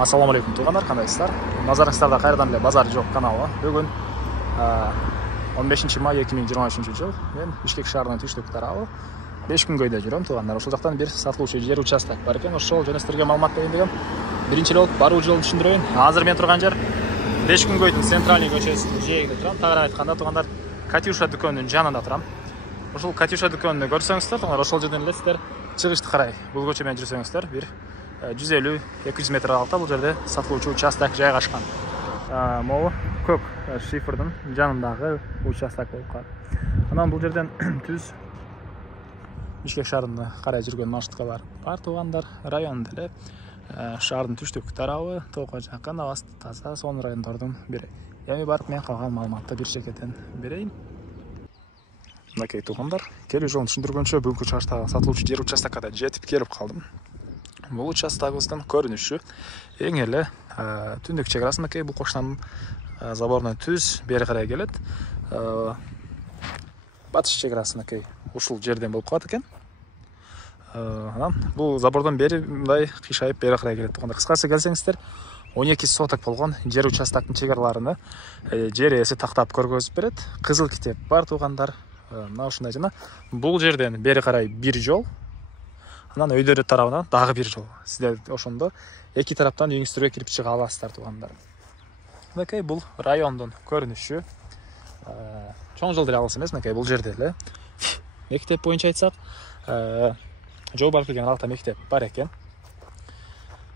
Ассаламу алейкум туғандар, қандайсыздар? Назарыңыздарда қайрадан эле базар жоқ каналы. Бүгін 15 май 2023 жыл. Мен Бишкек шаарынын түштүк тарабы 5 күнгөйдө жүрөм туғандар. Ошол жактан бир сатылуучу жер участок бар экен. Ошол жөнүндө силерге маалымат берейин дегем. Биринчи эле болуп баруу жолун түшүндүрөйүн. Азыр мен турган жер 5 күнгөйдүн центральный көчөсүнүн жээгинде турам. Тагыраак айтканда туғандар, Катюша дүкөнүнүн жанында турам. Ошол Катюша дүкөнүнү көрсөңүздөр, туғандар, ошол жерден эле сиздер чыгышты карай бул көчө менен жүрсөңүздөр, бир 150-200 метр алакта бул жерде сатылуучу участок жайгашкан. Могу көк шифрдын жанындагы участок болуп калат. Анан бул жерден түз Бишкек шаарына карай жүргөн маршруткалар бар тугандар. Районунда эле шаардын түштүк тарабы, тоого жакын, абасы таза, сонун райондордун бири. Эми барып мен калган маалыматты бир чекеден берейин. Мынакей тугандар, келүү жолун түшүндүргөнчө бүгүнкү чыгыштагы сатылуучу жер участокко да жетип келип калдым. Бул участогубуздун көрүнүшү эң эле түндүк чегарасындагы бул кошунанын заборунан түз бери карай келет. Батыш чегарасындагы ушул жерден болуп калат экен. Анан бул забордон бери мындай кыйшайып бери карай келет тугандар. Кыскасы келсеңиздер, 12 соток болгон жер участоктун чегараларына жер ээси тактап көргөзүп берет. Кызыл китеп бар тугандар. Мына ушундай жана бул жерден бери карай бир жол. Анан өйдөрү тарабынан дагы бир жол. Сиздер ошондо эки тараптан үйүңүздөргө кирип чыга аласыздар тугандар. Мынакей бул райондун көрүнүшү. Чоң жол деле алыс эмес, мынакей бул жерде эле мектеп боюнча айтсак, жол барып келген алакта мектеп бар экен.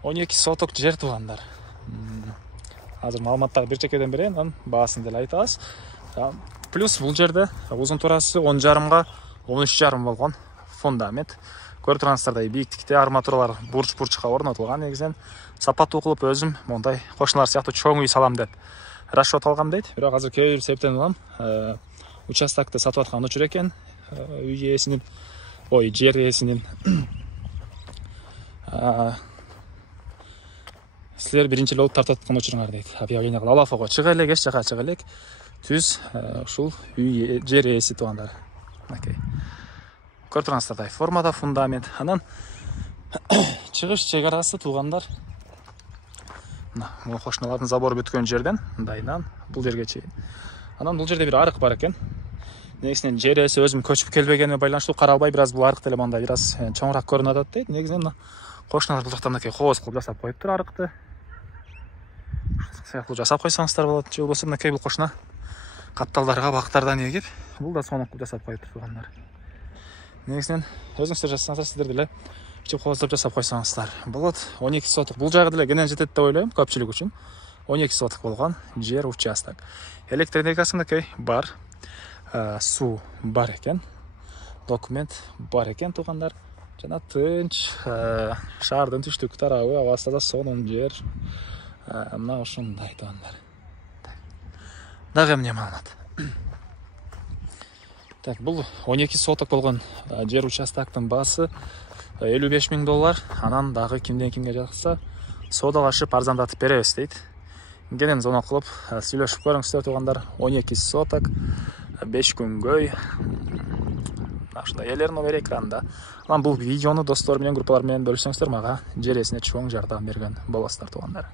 12 соток жер тугандар. Азыр маалыматтарды бир чекеден берейин, анан баасын деле айтабыз. Плюс бул жерде узун турасы 10,5 13,5 болгон фундамент. Көрүп тургансыздардай бийиктикте арматуралар бурч-бурчка орнотулган. Негизинен сапаттуу кылып өзүм мондай кошуналар сыяктуу чоң үй салам деп расчет алгам дейт. Бирок азыр кээ бир себептен улам участокты сатып аткан учур экен. Үй ээсинин, жер ээсинин силер биринчи эле болуп тартып аткан учуруңар дейт. Объявление кылып Алафого чыга элек, эч жака чыга элек. Түз ушул үй жер ээси тугандар. Мынакей. Көрүп тургансыздардай формада фундамент. Анан чыгыш чегарасы тугандар. Мына могу кошуналардын забору бүткөн жерден мындайдан бул жерге чейин. Анан бул жерде бир арык бар экен. Негизинен жер ээси өзүм көчүп келбегениме байланыштуу каралбай, бир аз бул арык деле мындай бир аз чоңураак көрүнүп атат дейт. Негизинен мына кошуналар бул жакта мынакей кооз кылып жасап коюптур арыкты. Сыяктуу жасап койсоңуздар болот. Же болбосо мынакей бул кошуна капталдарга бактардан эгип, бул да сонун кылып жасап коюптур тугандар. Негизинен өзүңүздөр жасасаңыздар, сиздер деле ичип кооздоп жасап койсоңуздар болот. 12 соток. Бул жагы деле кенен жетет деп ойлойм көпчүлүк үчүн. 12 соток болгон жер участок. Электр энергиясы мынакей бар. Суу бар экен. Документ бар экен тугандар. Жана тынч шаардын түштүк тарабы, абасы да сонун жер. Мына ушундай тугандар. Дагы эмне маалымат? Так, бул 12 соток болгон жер участоктун баасы $55,000. Анан дагы кимден кимге жакса соодалашып арзандатып беребиз дейт. Кенен звонок кылып сүйлөшүп көрүңүздөр тугандар. 12 соток, 5 күнгөй. Ушундай элер номер экранда. Анан бул видеону достор менен, группалар менен бөлүшсөңүздөр, мага жер ээсине чоң жардам берген болосуздар тугандар.